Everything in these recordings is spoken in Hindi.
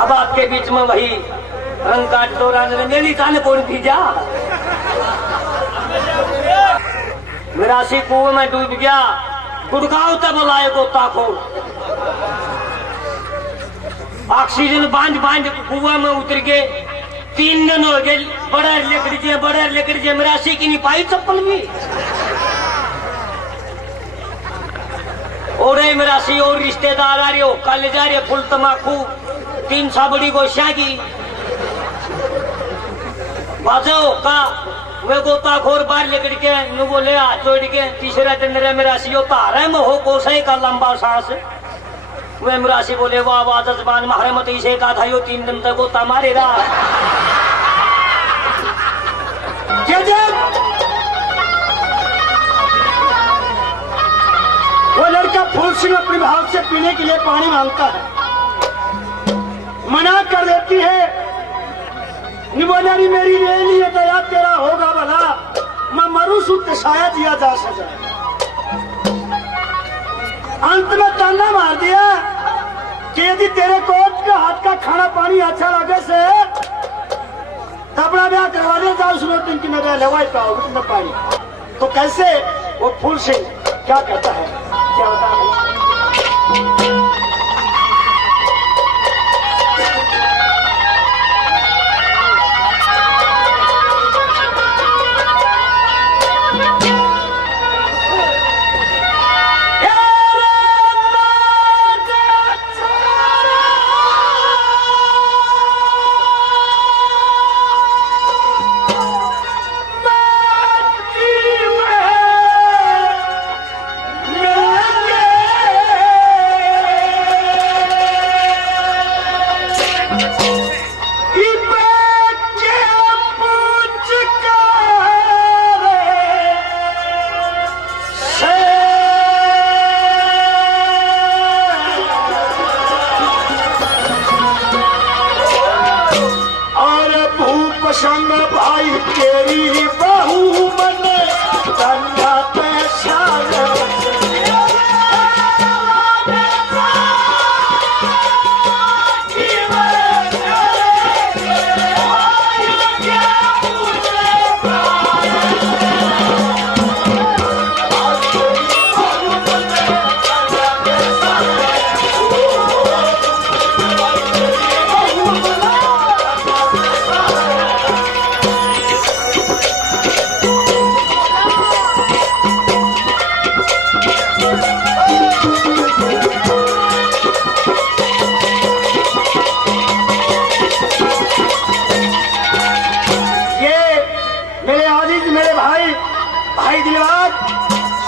अब आपके बीच में वही रंग काट दौरान रंगेली कान कौन थी जा। मिरासी कुएं में डूब गया, गुड़गांव तक बुलाए गोताखोर। ऑक्सीजन बांध बांध कुएं में उतर के 3 दिन हो गए। बड़े लेकर जे मिरासी की नहीं पाई चप्पल भी। और मिरासी और रिश्तेदार आ रहे हो, कल जा रहे फुल तमाकू 3 साबड़ी गोशिया की बाजो का वे गोताखोर बाहर लेकर के नु बोले हाथ जोड़ के तीसरा दिन रे मिरासी हो तारा में हो कोसे का लंबा सांस। वे मिरासी बोले वाह वाह जजमान मारे मत इसे का था यो 3 दिन तक गोता मारे रहा। वो लड़का फूल सिंह अपने भाव से पीने के लिए पानी मांगता है, मना कर देती है। निबोलारी मेरी रेली है दया तेरा होगा भला, मैं मरू सुत शायद दिया जा सके। अंत में ताना मार दिया कि यदि तेरे कोट के हाथ का खाना पानी अच्छा लगे से तबड़ा ब्याह करवा दे जाओ सुनो दिन की नजर लेवाई पाओ न पानी। तो कैसे वो फूल सिंह क्या कहता है, क्या होता है? संग भाई तेरी बहू बने तन्ना पैसा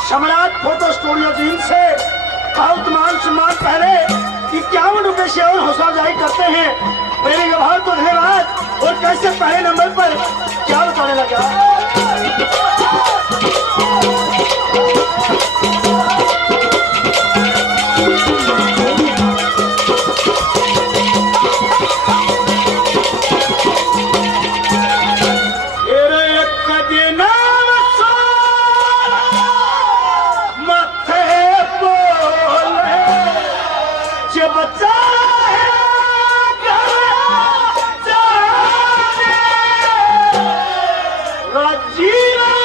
सम्राट फोटो स्टूडियो जीन से बहुत मान सम्मान पहले 51 रुपए से और हौसला जारी करते हैं। मेरे व्यवहार तो धन्यवाद। और कैसे पहले नंबर पर क्या बताने लगा। जीवन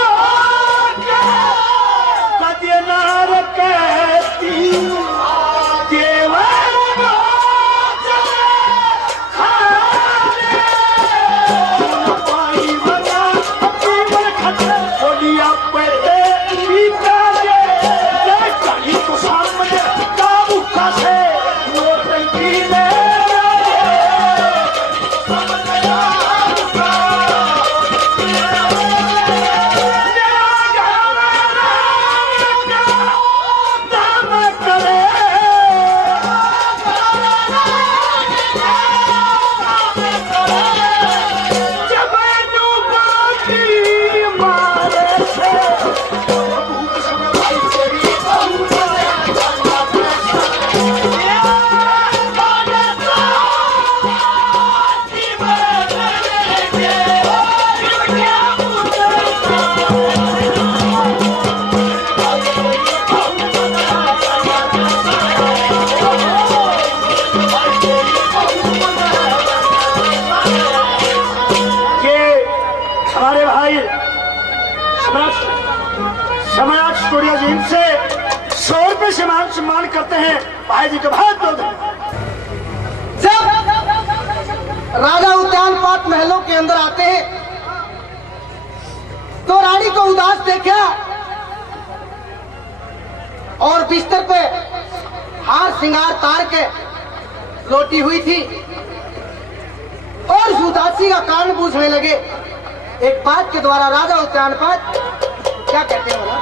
स्टूडियो जी से 100 रुपए से मान सम्मान करते हैं। भाई जी का बहुत बहुत जब राजा उद्यान पात महलों के अंदर आते हैं तो रानी को उदास देखा और बिस्तर पे हार श्रृंगार तार के लोटी हुई थी और उस उदासी का कारण पूछने लगे। एक बात के द्वारा राजा उद्यान पात क्या कहते हैं बोला,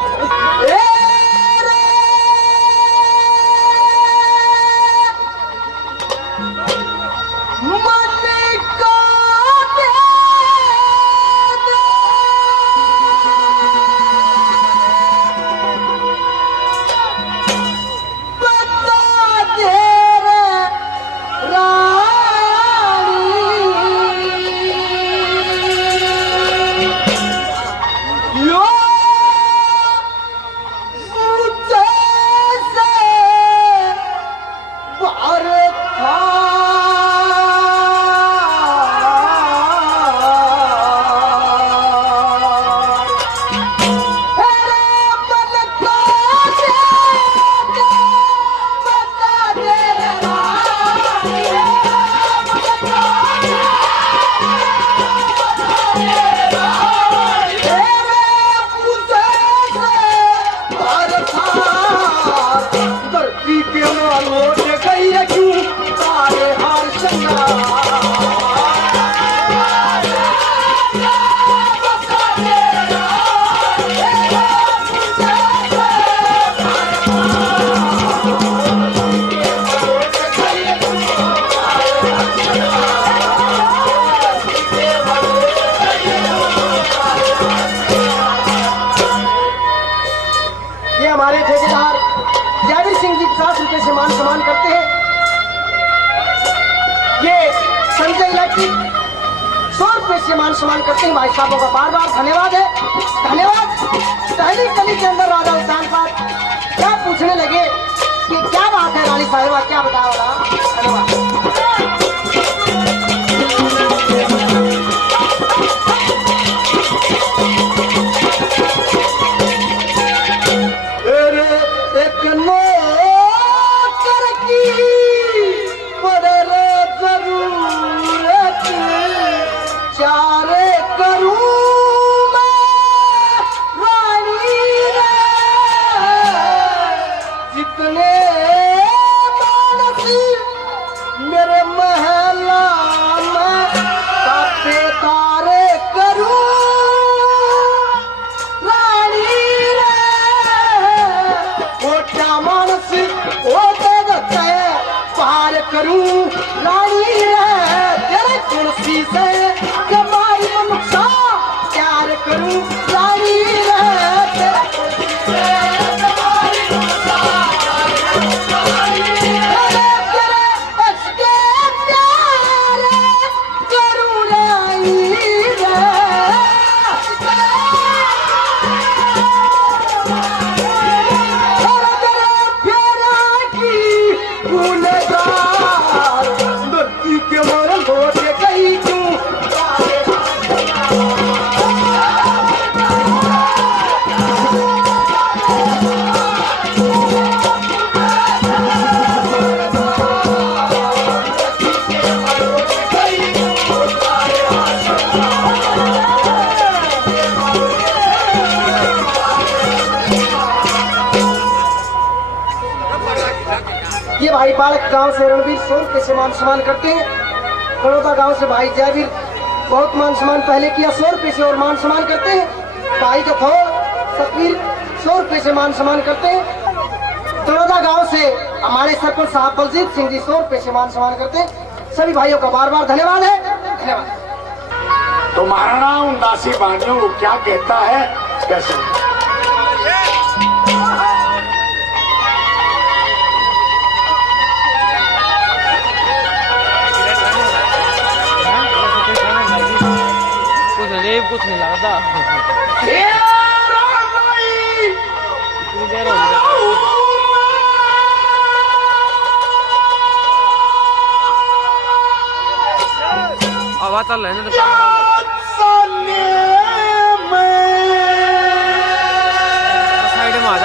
हमारे ठेकेदार जयवीर सिंह जी 50 रुपए से मान सम्मान करते हैं। ये संजय इलेक्ट्रिक 100 रुपए से मान सम्मान करते हैं। भाई साहबों का बार बार धन्यवाद है, धन्यवाद। पहली कली के अंदर राजा उद्यान पात क्या पूछने लगे कि क्या बात है रानी साहिबा, क्या बताओ। धन्यवाद। करूं रानी रे तेरे कुर्सी से कमाई मनुष्य प्यार करूं रानी रे तेरे कुर्सी से कमाई तेरे इसके प्यार करूं रानी रे ये भाई बालक गांव से रणवीर 100 रुपए से मान सम्मान करते हैं। बड़ौदा गांव से भाई जयवीर बहुत मान सम्मान पहले किया 100 रुपए से और मान सम्मान करते हैं। भाई कथौर सतवीर 100 रुपए से मान सम्मान करते हैं। बड़ौदा गांव से हमारे सरपंच साहब बलजीत सिंह जी 100 रुपए से मान सम्मान करते हैं। सभी भाइयों का बार बार धन्यवाद है, धन्यवाद। तो महाराणा उन दासी बानियों को क्या कहता है, कैसे कुछ नहीं लगता। आवाज चल रही है साइड में आ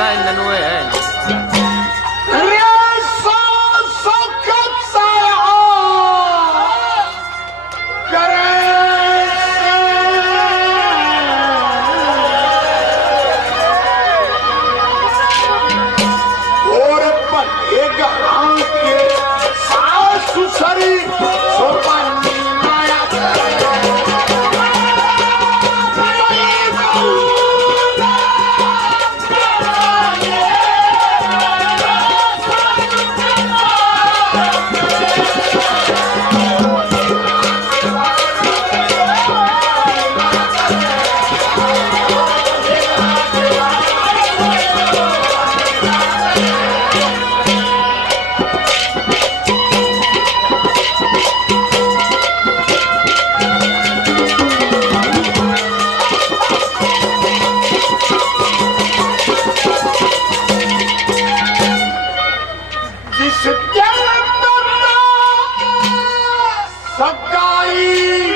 सगाई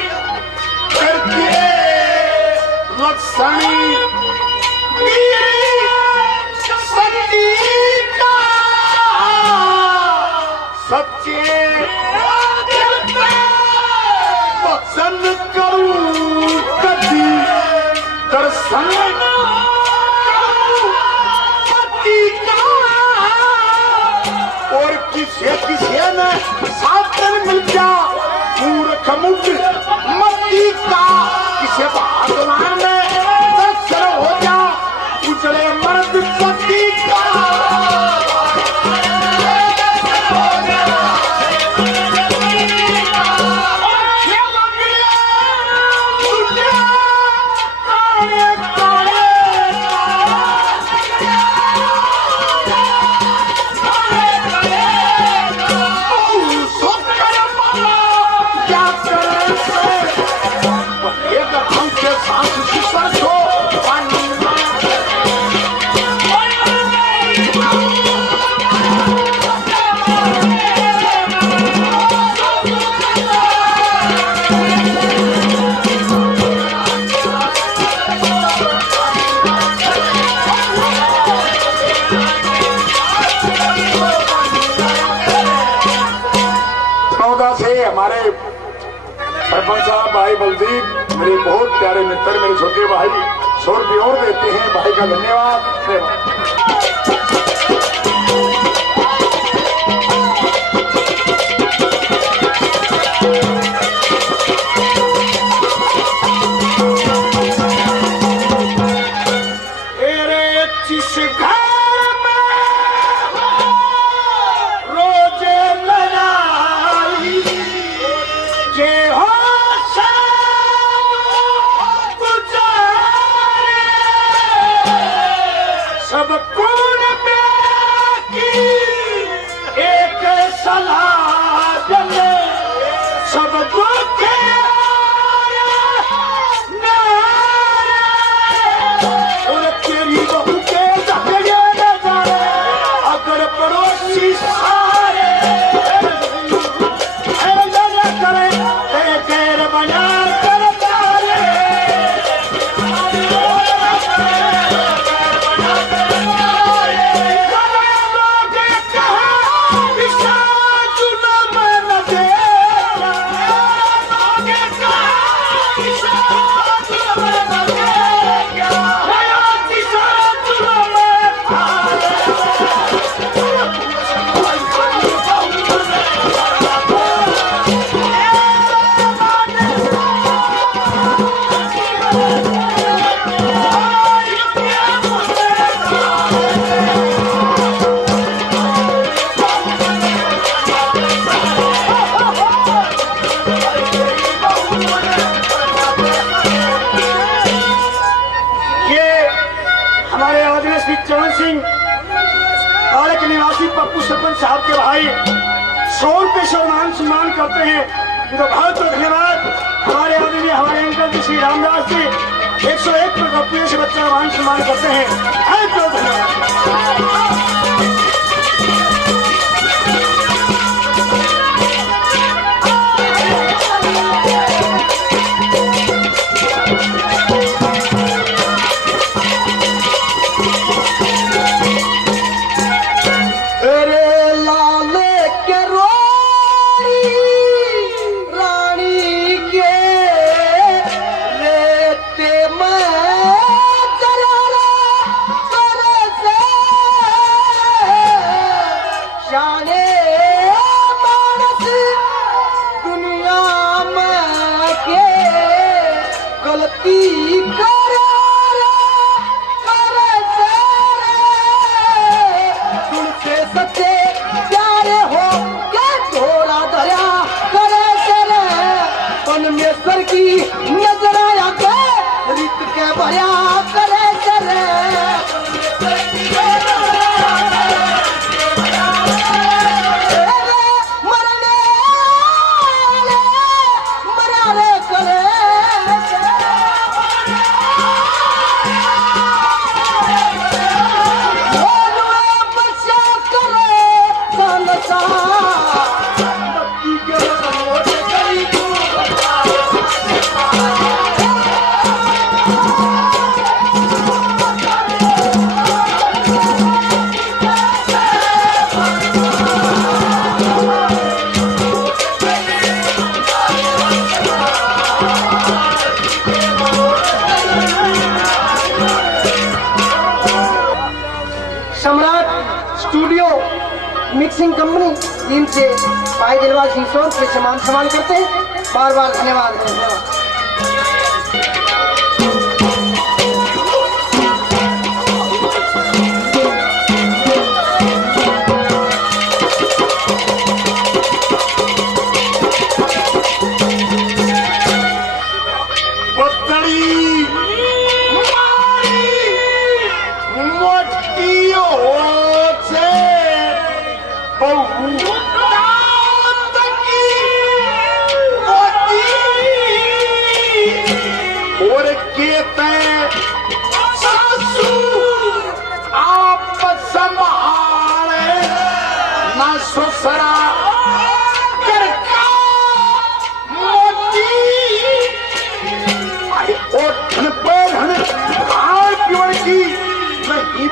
करके लक्षणी सच्ची का सच्चे वचन करूं कभी दर्शन पति का और किसे किसे न साधन मिल जा मूर्ख मुख मती का किसे भगवान में दर्शन हो जा उजड़े मर्द पति का हमारे सरपंच साहब भाई बलजीत मेरे बहुत प्यारे मित्र मेरे छोटे भाई 100 रुपये और देते हैं भाई का धन्यवाद। सरपंच साहब के भाई 100 रुपये सम्मान करते हैं इनको बहुत बहुत धन्यवाद। हमारे आदरणीय हमारे अंकल जी श्री रामदास जी 101 रुपये से बच्चा मान सम्मान करते हैं बहुत बहुत धन्यवाद। सा मिक्सिंग कंपनी टीम से भाई दिलबाग सिंह सौ रुपये से मान सम्मान करते हैं। बार बार धन्यवाद धन्यवाद।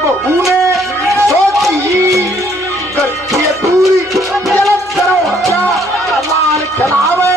बहू ने सोची करती पूरी गलत करो क्या कमाल खिलावे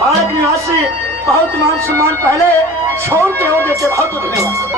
भारत निवासी बहुत मान सम्मान पहले छोड़ के हो देते। बहुत धन्यवाद।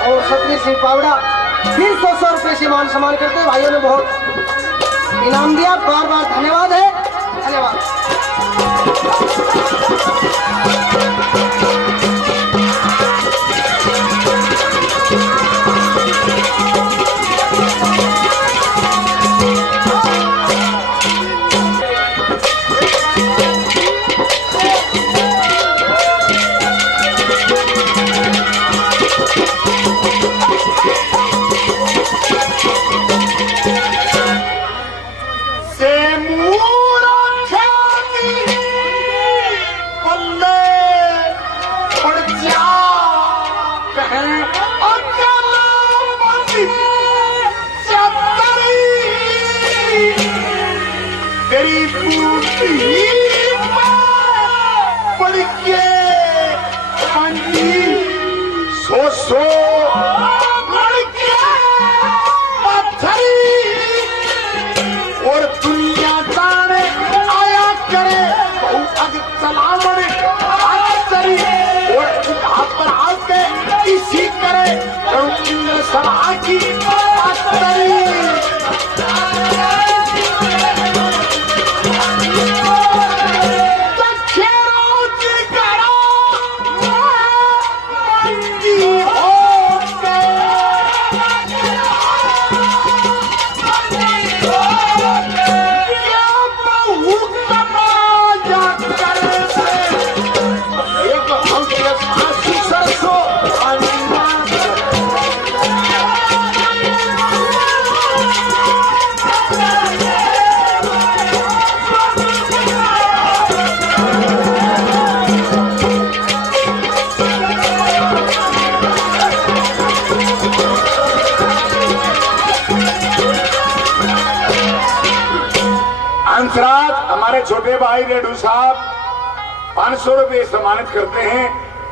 और सतवीर सिंह पावड़ा फिर 100 रुपए से मान सम्मान करते हैं। भाइयों ने बहुत इनाम दिया, बार बार धन्यवाद है, धन्यवाद। और दुनिया जाने आया करे अग चलावन और हाथ पर आके इसी करे इंद्र सभा की हंसराज हमारे छोटे भाई रेडू साहब 500 रुपए सम्मानित करते हैं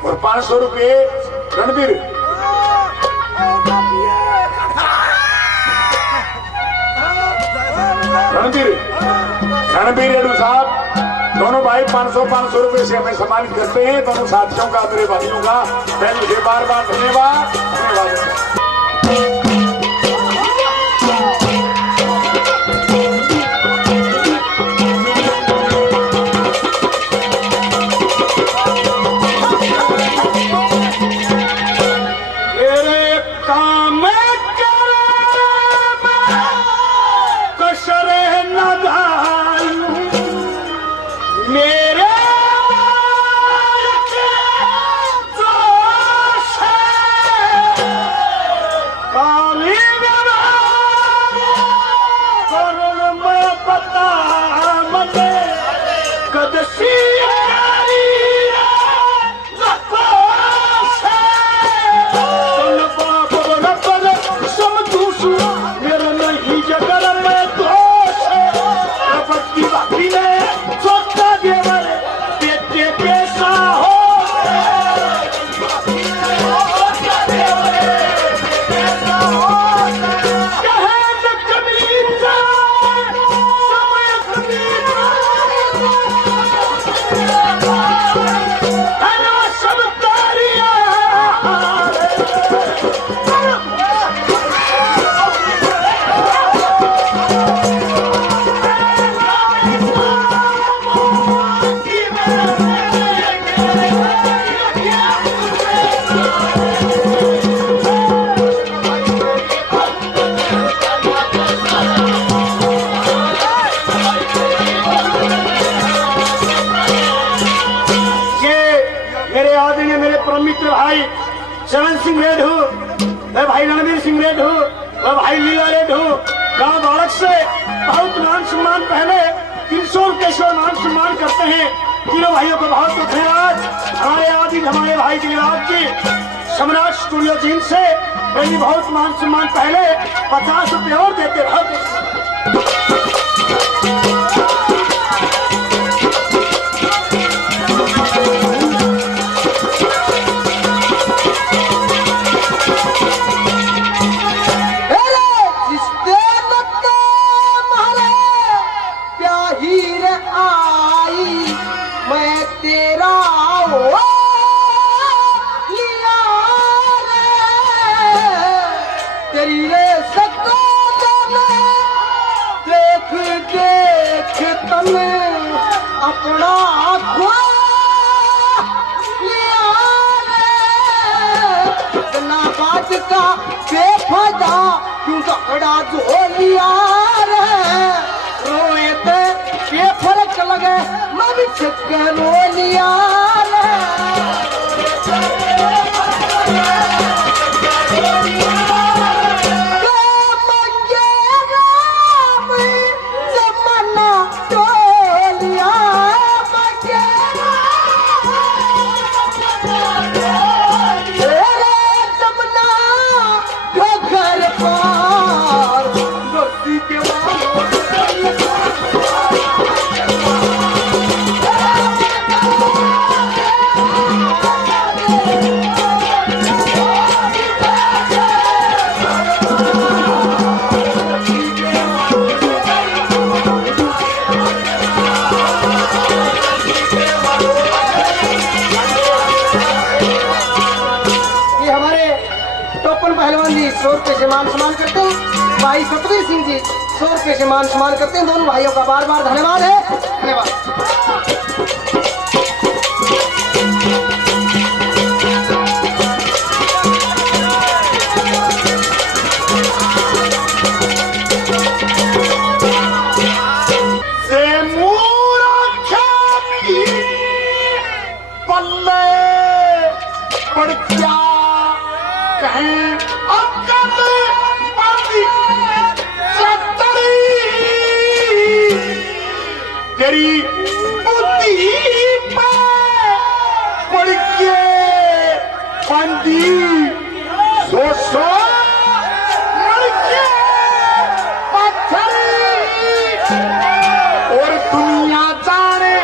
और 500 रुपए रणबीर रणबीर रेडू साहब दोनों भाई 500 रुपए से हमें सम्मानित करते हैं। दोनों साथियों का, मेरे भाइयों का पहले से बार बार धन्यवाद, धन्यवाद। चरण सिंह रेड हूँ, मैं भाई रणबीर सिंह रेड हूँ, मैं भाई लीला रेड हूँ। गाँव बालक से बहुत मान सम्मान पहले 300 रुपये से मान सम्मान करते हैं। तीनों भाइयों को बहुत बहुत धन्यवाद। हमारे आदि हमारे भाई गिरिराज जी सम्राट स्टूडियो जीन से पहले बहुत मान सम्मान पहले 50 रुपये और देते रहो। अपना ना बात का बेफायदा क्यों झगड़ा जो लिया रोए थे ये फर्क लगे मैं भी छिपके रो लिया पहलवान जी 100 रुपए से मान सम्मान करते हैं। भाई सतवीर सिंह जी 100 रुपए से मान सम्मान करते हैं। दोनों भाइयों का बार बार धन्यवाद है। धन्यवाद। तेरी बुद्धि पे पड़ के बंदी सो मर के पत्थर और दुनिया जाने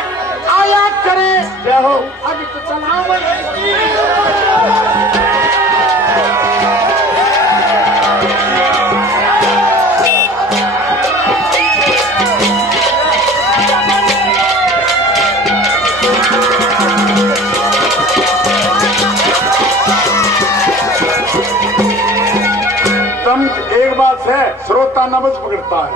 आया करे रहो अभी तो चलाओ श्रोता नब्ज पकड़ता है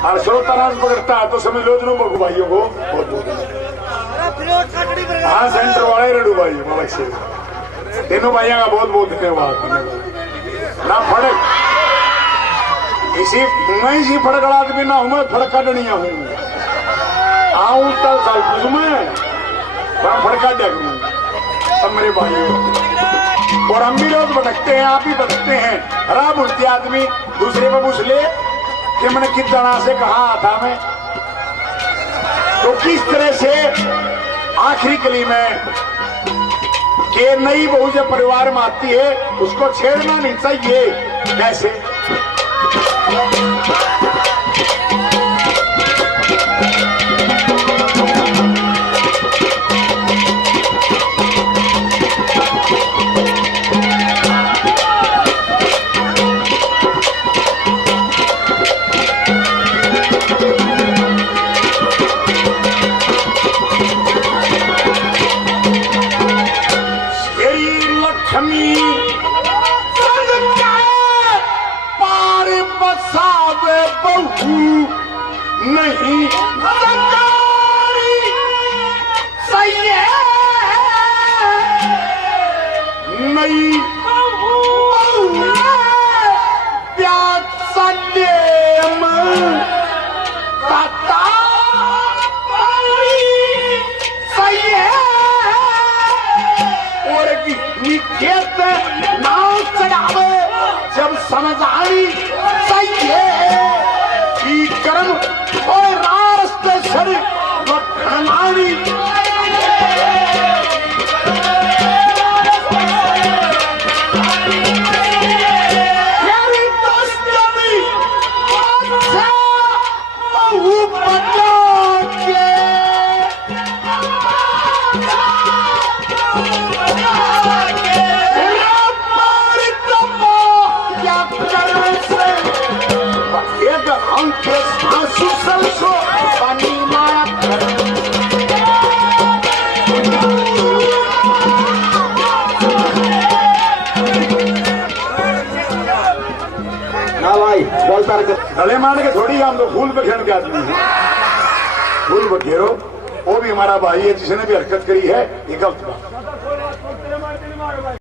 और श्रोता नब्ज पकड़ता है तो समझ लो दोनों बगू भाइयों को बहुत बहुत हाँ सेंटर वाले रेडू भाई अलग से तीनों भाइयों का बहुत बहुत धन्यवाद ना फड़क इसी मैं इसी फड़क आदमी ना हूं मैं फड़का डनिया हूं आऊं तल साल कुछ में फड़का डग सब मेरे भाइयों और हम भी रोज भटकते हैं आप भी भटकते हैं खराब उठते आदमी दूसरे को पूछ ले कि मैंने कितना से कहा था मैं तो किस तरह से आखिरी कली में कि नई बहू जब परिवार में आती है उसको छेड़ना नहीं चाहिए कैसे नहीं सही है नहीं प्यार सलेम सही है और खेत नाव चढ़ावे जब समझ आई सही है कर्म और रास्ते सर हमारी गले मार के थोड़ी हम तो फूल पे खेल के आदमी हैं फूल बखेरो, वो भी हमारा भाई है, जिसने भी हरकत करी है ये गलत बात।